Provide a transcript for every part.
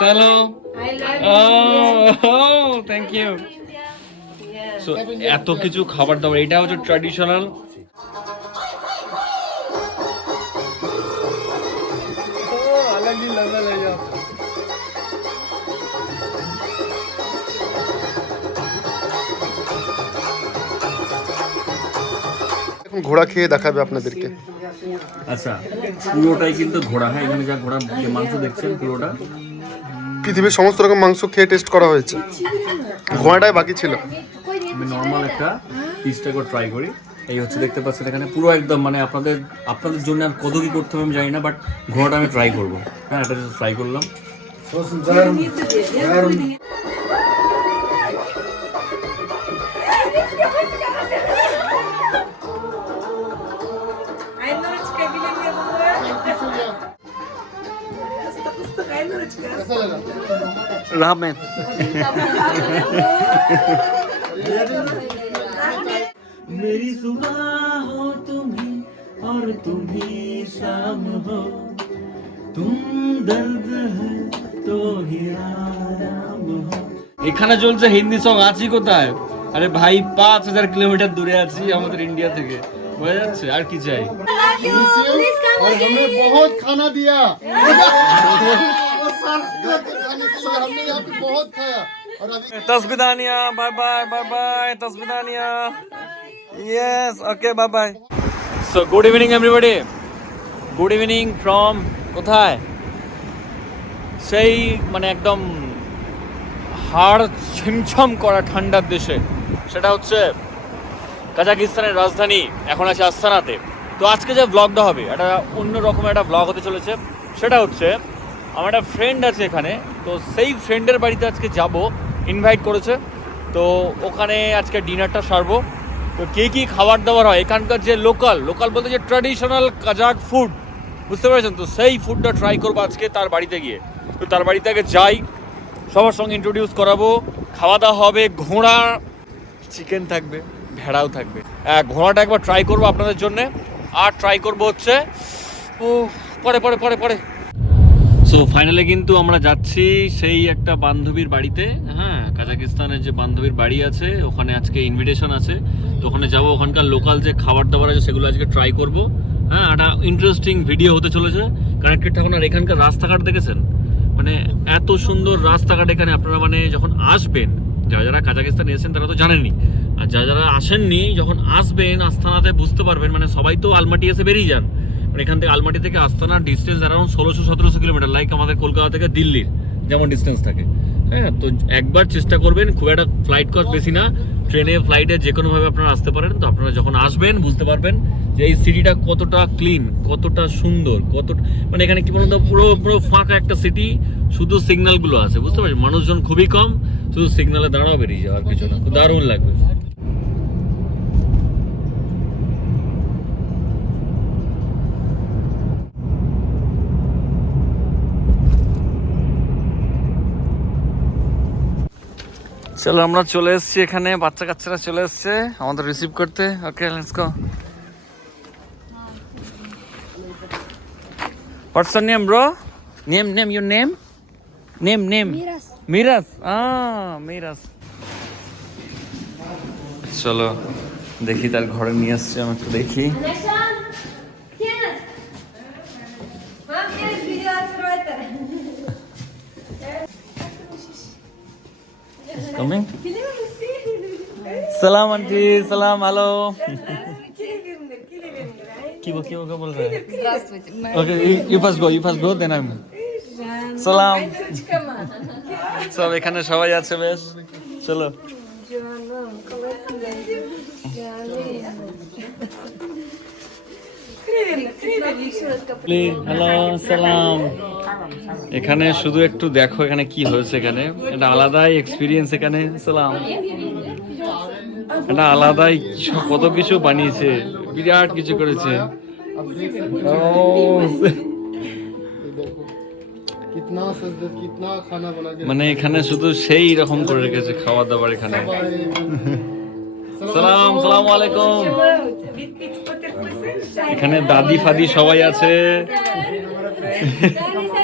চলো thank you এত কিছু খাবার দাবার এটা হচ্ছে ট্র্যাডিশনাল ঘোড়া খেয়ে দেখাবে আপনাদেরকে। আচ্ছা পুরোটাই কিন্তু ঘোড়া হ্যাঁ এখানে যা ঘোড়া মাংস দেখছেন পুরোটা। পৃথিবীর সমস্ত রকম মাংস খেয়ে টেস্ট করা হয়েছে। ঘোড়াটাই বাকি ছিল। আমি নর্মাল একটা পিসটা করে ট্রাই করি। এই হচ্ছে দেখতে পাচ্ছেন এখানে পুরো একদম মানে আপনাদের আপনাদের জন্য আর কত কি করতে হবে আমি জানি না বাট ঘোড়াটা আমি ট্রাই করব। হ্যাঁ এটা ট্রাই করলাম। রামেন मेरी सुबह हो तुम ही और तुम ही शाम हो तुम दर्द है तो ही आराम हो এখানে চলছে হিন্দি সং আছি কোথায় আরে ভাই পাঁচ হাজার কিলোমিটার দূরে আছি আমাদের ইন্ডিয়া থেকে বোঝা যাচ্ছে আর কি চাই Please come और again. हमें बहुत खाना दिया और सर खाने के लिए हमने यहाँ पे बहुत खाया और अभी তসবিদানিয়া bye bye bye bye তসবিদানিয়া yes okay bye bye so good evening everybody good evening from কোথায় সেই মানে একদম হাড় ছিমছম করা ঠান্ডার দেশে সেটা হচ্ছে কাজাকিস্তানের রাজধানী এখন আছে আস্তানাতে তো আজকে যে ব্লগটা হবে একটা অন্য রকম একটা ব্লগ হতে চলেছে সেটা হচ্ছে আমার একটা ফ্রেন্ড আছে এখানে তো সেই ফ্রেন্ডের বাড়িতে আজকে যাব ইনভাইট করেছে। তো ওখানে আজকে ডিনারটা সারবো। তো কী কী খাবার দাবার হয়? এখানকার যে লোকাল লোকাল বলতে যে ট্র্যাডিশনাল কাজাক ফুড বুঝতে পেরেছেন? তো সেই ফুডটা ট্রাই করব আজকে তার বাড়িতে গিয়ে। তো তার বাড়িতে আগে যাই সবার সঙ্গে ইন্ট্রোডিউস করাবো। খাওয়া দাওয়া হবে ঘোড়া চিকেন থাকবে ভেড়াও থাকবে। আহ, ঘোড়াটা একবার ট্রাই করব আপনাদের জন্যে। আর ট্রাই করব হচ্ছে ও পরে পরে পরে পরে। সো ফাইনালি কিন্তু আমরা যাচ্ছি সেই একটা বান্ধবীর বাড়িতে হ্যাঁ কাজাকিস্তানের যে বান্ধবীর বাড়ি আছে, ওখানে আজকে ইনভিটেশন আছে, তো ওখানে যাব, ওখানকার লোকাল যে খাবার দাবার আছে, সেগুলো আজকে ট্রাই করব হ্যাঁ একটা ইন্টারেস্টিং ভিডিও হতে চলেছে কানেক্টেড থাকুন আর এখানকার রাস্তাঘাট দেখেছেন? মানে এত সুন্দর রাস্তাঘাট এখানে, আপনারা মানে যখন আসবেন, যারা যারা কাজাকিস্তান এসেছেন, তারা তো জানেনই, আর যারা যারা আসেননি, যখন আসবেন আস্তানাতে বুঝতে পারবেন মানে সবাই তো আলমাটি এসে বেরিয়ে যান। মানে এখান থেকে আলমাটি থেকে আস্তানার ডিস্টেন্স অ্যারাউন্ড ষোলোশো, সতেরোশো কিলোমিটার লাইক আমাদের কলকাতা থেকে দিল্লির যেমন ডিস্টেন্স থাকে। হ্যাঁ তো একবার চেষ্টা করবেন, খুব একটা ফ্লাইট কস্ট বেশি না। ট্রেনে ফ্লাইটে যে কোনোভাবে আপনারা আসতে পারেন, তো আপনারা যখন আসবেন, বুঝতে পারবেন যে এই সিটিটা কতটা ক্লিন কতটা সুন্দর, কত মানে এখানে কি বলুন তো, পুরো পুরো ফাঁকা একটা সিটি শুধু সিগন্যালগুলো আছে, বুঝতে পারছেন? মানুষজন খুবই কম, শুধু সিগন্যালে দাঁড়াও বেরিয়ে যাওয়ার কিছু না। দারুণ লাগবে। চলো আমরা চলে এসেছি এখানে বাচ্চা কাচ্চারা চলে এসছে আমাদের রিসিভ করতে। Okay let's go what's your name bro name name your name name name Miras Miras ah Miras চলো দেখি তার ঘরে নিয়ে আসছে আমি একটু দেখি। Coming Biliyor musun? সালাম আন্টি সালাম hello Kili birindir, kili birindir. কি বল কি বল रहा है okay you fast go you fast go then I সালাম Çıkama. সব এখানে সবাই আছে বেশ চলো Canım, kalasın benim. Canım. Kili kili hello সালাম এখানে শুধু একটু দেখো এখানে কি হয়েছে এখানে। একটা আলাদাই এক্সপিরিয়েন্স এখানে। সালাম। একটা আলাদাই কত কিছু বানিয়েছে। বিরাট কিছু করেছে। মানে এখানে শুধু সেই রকম করে রেখেছে খাওয়া দাবার এখানে। সালাম সালাম আলাইকুম। এখানে দাদি ফাদি সবাই আছে।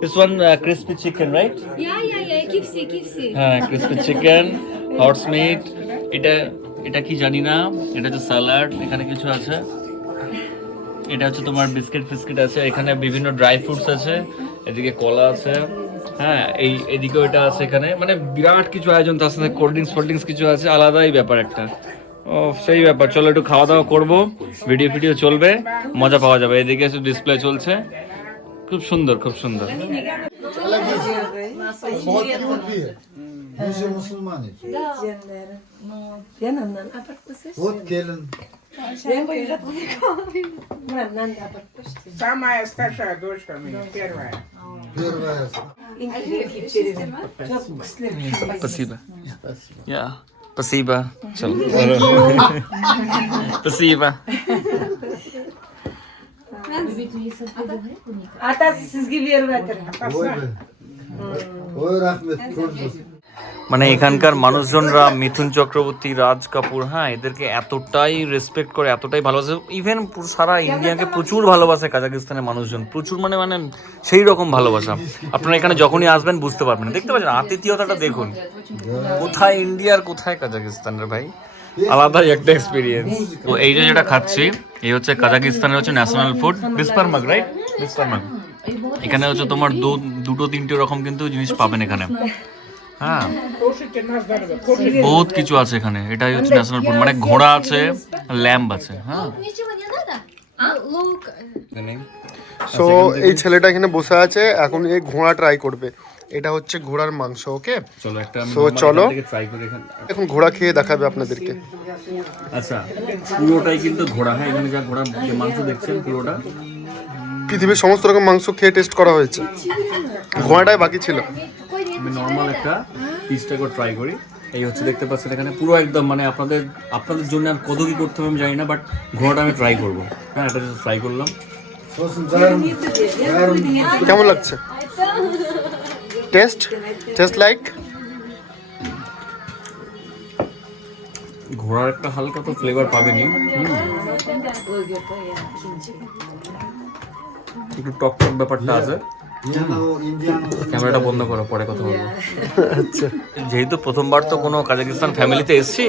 this one uh, crispy chicken, right? Yeah, yeah, yeah. Kipsi, kipsi. হ্যাঁ crispy chicken, horse meat. এটা এটা কি জানি না এটা হচ্ছে স্যালাড এখানে কিছু আছে এটা হচ্ছে তোমার বিস্কিট ফিস্কিট আছে এখানে বিভিন্ন ড্রাই ফ্রুটস আছে এদিকে কলা আছে হ্যাঁ এই এদিকেও এটা আছে এখানে মানে বিরাট কিছু আয়োজন তার সাথে কোল্ড ড্রিঙ্কস ফোল্ড ড্রিঙ্কস কিছু আছে আলাদাই ব্যাপার একটা ও সেই ব্যাপার চলো একটু খাওয়া দাওয়া করব ভিডিও ভিডিও চলবে মজা পাওয়া যাবে এদিকে ডিসপ্লে চলছে খুব সুন্দর খুব সুন্দর Çok iyi. Yüzü Müslüman. Yanından apartması. Вот gelin. Ben boyunca Buramdan da apartması. Самая старшая дочка у меня, первая. Первая. Çok kıslemiş. Спасибо. Спасибо. Я. Спасибо. Спасибо. মানে এখানকার মানুষজনরা মিথুন চক্রবর্তী রাজ কাপুর হ্যাঁ এদেরকে এতটাই রেসপেক্ট করে এতটাই ভালোবাসে। ইভেন সারা ইন্ডিয়াকে প্রচুর ভালোবাসে কাজাকিস্তানের মানুষজন। প্রচুর মানে মানে সেই রকম ভালোবাসা। আপনারা এখানে যখনই আসবেন বুঝতে পারবেন। দেখতে পাচ্ছেন আতিথীয়তাটা দেখুন। কোথায় ইন্ডিয়ার কোথায় কাজাকিস্তানের ভাই? আলাদাই একটা এক্সপিরিয়েন্স তো এই যে যেটা খাচ্ছি এই হচ্ছে কাজাকিস্তানের হচ্ছে national food beshbarmak right beshbarmak এখানে হচ্ছে তোমার দু দুটো তিনটে রকম কিন্তু জিনিস পাবেন এখানে। হ্যাঁ। বহুত কিছু আছে এখানে। এটাই হচ্ছে ন্যাশনাল ফুড মানে ঘোড়া আছে ল্যাম্প আছে হ্যাঁ। সো এই ছেলেটা এখানে বসে আছে এখন এই ঘোড়া ট্রাই করবে। এটা হচ্ছে ঘোড়ার মাংস ওকে? চলো চলো। ট্রাই এখন ঘোড়া খেয়ে দেখাবে আপনাদেরকে। আচ্ছা পুরোটাই কিন্তু ঘোড়া হ্যাঁ এখানে যা ঘোড়া মাংস দেখছেন পুরোটা। পৃথিবীর সমস্ত রকম মাংস খেয়ে টেস্ট করা হয়েছে। ঘোড়াটাই বাকি ছিল। আমি নর্মাল একটা পিসটা পিসটাকে ট্রাই করি। এই হচ্ছে দেখতে পাচ্ছেন এখানে পুরো একদম মানে আপনাদের আপনাদের জন্য আর কত কি করতে হবে আমি জানি না বাট ঘোড়াটা আমি ট্রাই করব। হ্যাঁ এটা ট্রাই করলাম। কেমন লাগছে? টেস্ট টেস্ট লাইক ঘোড়ার একটা হালকা তো ফ্লেভার পাবেনি একটু টক টক ব্যাপারটা আছে। ক্যামেরাটা বন্ধ করো পরে কথা বলব। আচ্ছা। যেহেতু প্রথমবার তো কোনো কাজাকিস্তান ফ্যামিলিতে এসেছি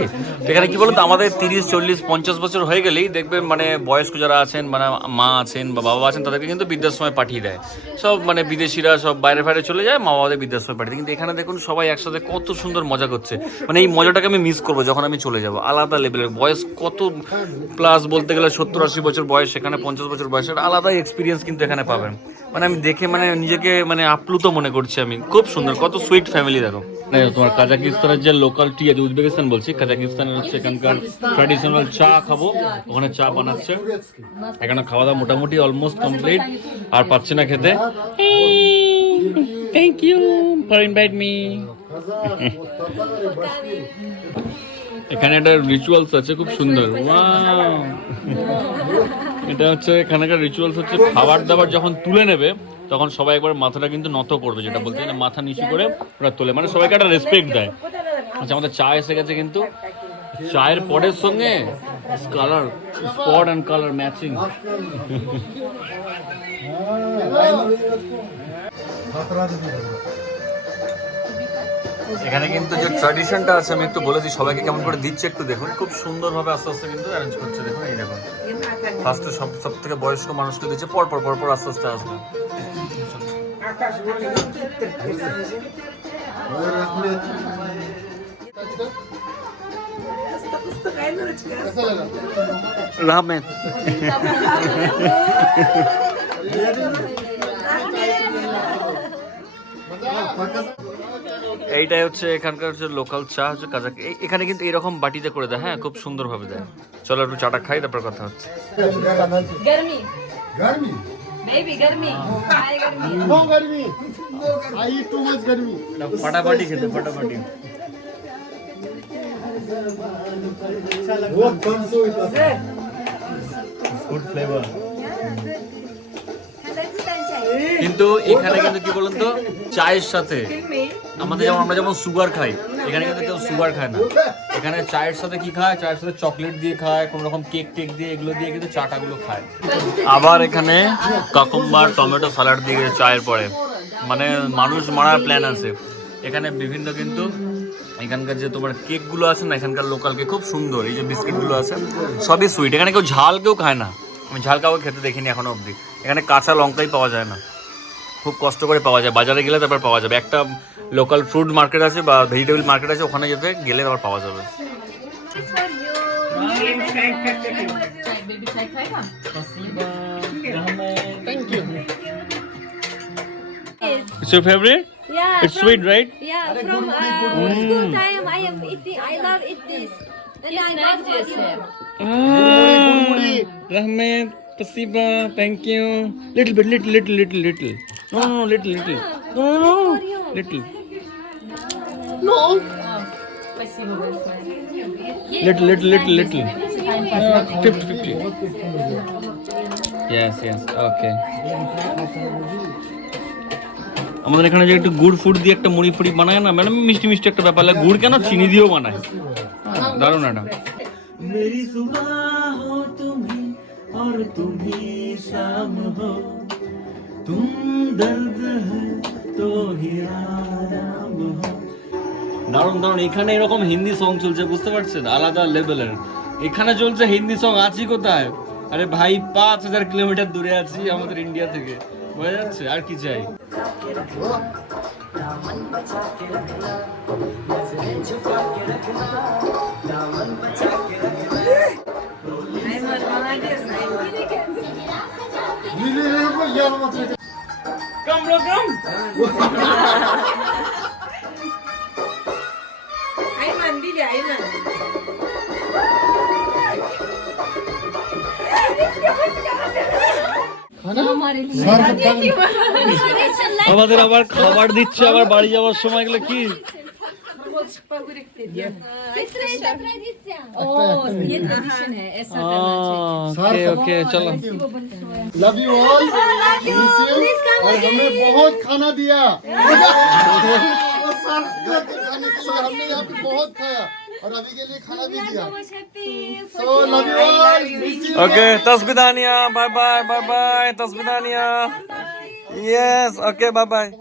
এখানে কি বলতো আমাদের তিরিশ চল্লিশ পঞ্চাশ বছর হয়ে গেলেই দেখবেন মানে বয়স্ক যারা আছেন মানে মা আছেন বা বাবা আছেন তাদেরকে কিন্তু বৃদ্ধাশ্রমে পাঠিয়ে দেয়। সব মানে বিদেশিরা সব বাইরে বাইরে চলে যায় মা বাবাদের বৃদ্ধাশ্রমে পাঠিয়ে দেয়। কিন্তু এখানে দেখুন সবাই একসাথে কত সুন্দর মজা করছে। মানে এই মজাটাকে আমি মিস করব যখন আমি চলে যাব। আলাদা লেভেলের বয়স কত প্লাস বলতে গেলে সত্তর আশি বছর বয়স সেখানে পঞ্চাশ বছর বয়স আলাদা এক্সপিরিয়েন্স কিন্তু এখানে পাবেন। মানে আমি দেখে মানে নিজেকে মানে আপ্লুত মনে করছি আমি। খুব সুন্দর কত সুইট ফ্যামিলি দেখো। তোমার কাজাকিস্তানের যে লোকাল টি আছে উজবেকিস্তান বলছি কাজাকিস্তানের হচ্ছে এখানকার ট্র্যাডিশনাল চা খাব ওখানে চা বানাচ্ছে। এখানে খাওয়া দাওয়া মোটামুটি অলমোস্ট কমপ্লিট আর পাচ্ছি না খেতে। Thank you for invite me এখানে একটা রিচুয়ালস আছে খুব সুন্দর। Wow! এটা হচ্ছে এখানকার রিচুয়ালস হচ্ছে খাবার দাবার যখন তুলে নেবে, তখন সবাই একবার মাথাটা কিন্তু নত করবে, যেটা বলতে গেলে মাথা নিচু করে ওরা তোলে। মানে সবাইকে একটা রেসপেক্ট দেয়। আচ্ছা আমাদের চা এসে গেছে কিন্তু। চায়ের পরের সঙ্গে colour spot and colour matching এখানে কিন্তু যে ট্র্যাডিশনটা আছে আমি একটু বলে দিই সবাইকে কেমন করে দিচ্ছে একটু দেখুন। খুব সুন্দরভাবে আস্তে আস্তে কিন্তু অ্যারেঞ্জ করছে দেখুন এই দেখুন। ফার্স্টে সব সব থেকে বয়স্ক মানুষকে দিচ্ছে পর পর পর পর আস্তে আস্তে আসবে। আচ্ছা। রামেন। এইটাই হচ্ছে এখানকার হচ্ছে লোকাল চা হচ্ছে কাজাক। এখানে কিন্তু এরকম বাটিতে করে দেয় হ্যাঁ খুব সুন্দরভাবে দেয়। চলো একটু চাটা খাই তারপর কথা হচ্ছে। খেতে ফ্লেভার কিন্তু এখানে কিন্তু কি বলুন তো, চায়ের সাথে আমাদের যেমন, আমরা যেমন সুগার খাই, এখানে কিন্তু কেউ সুগার খায় না। এখানে চায়ের সাথে কি খায়? চায়ের সাথে চকলেট দিয়ে খায়, কোনো রকম কেক টেক দিয়ে, এগুলো দিয়ে কিন্তু চাটাগুলো খায়। আবার এখানে কাকুম্বার টমেটো স্যালাড দিয়ে চায়ের পরে। মানে মানুষ মারার প্ল্যান আছে। এখানে বিভিন্ন কিন্তু এখানকার যে তোমার কেকগুলো আছে না, এখানকার লোকাল কেক খুব সুন্দর, এই যে বিস্কিটগুলো আছে, সবই সুইট এখানে কেউ ঝাল কেউ খায় না। আমি ঝাল কাউকে খেতে দেখিনি এখনও অবধি। এখানে কাঁচা লঙ্কাই পাওয়া যায় না। খুব কষ্ট করে পাওয়া যায় বাজারে গেলে তারপর পাওয়া যাবে একটা লোকাল ফ্রুট মার্কেট আছে বা ভেজিটেবল মার্কেট আছে ওখানে যেতে গেলে তারপর পাওয়া যাবে It's your favorite? Yeah. It's from- sweet, right? Yeah, from uh, school time I am eating. I love eat this. And it's I love for you. Rahman, spasiba thank you little bit little little little little no no no, little little no no no. little no little little little little Fifty, fifty. yes yes okay আমাদের এখানে যে একটা গুড় food দিয়ে একটা মুড়ি ফুড়ি বানায় না ম্যাডাম মিষ্টি মিষ্টি একটা ব্যাপার লাগে গুড় কেন চিনি দিয়েও বানায় দারুণ ম্যাডাম মেরি সুবহ হো তুমি और तुम ही शाम हो तुम दर्द है तो ही आराम हो দারুণ দারুণ এখানে এরকম হিন্দি সং চলছে বুঝতে পারছেন আলাদা লেভেলের এখানে চলছে হিন্দি সং আছি কোথায় আরে ভাই পাঁচ হাজার কিলোমিটার দূরে আছি আমাদের ইন্ডিয়া থেকে বোঝা যাচ্ছে আর কি চাই Ayman, Come, bro, come. আমাদের আবার খাবার দিচ্ছে আবার বাড়ি যাওয়ার সময় গেলে কি ওকে চলো लव यू ऑल और हमें बहुत खाना दिया हमने पे बहुत खाया और अभी के लिए खाना भी दिया ओके तस्बिदानिया बाय बाय बाय बाय तस्बिदानिया यस ओके बाय बाय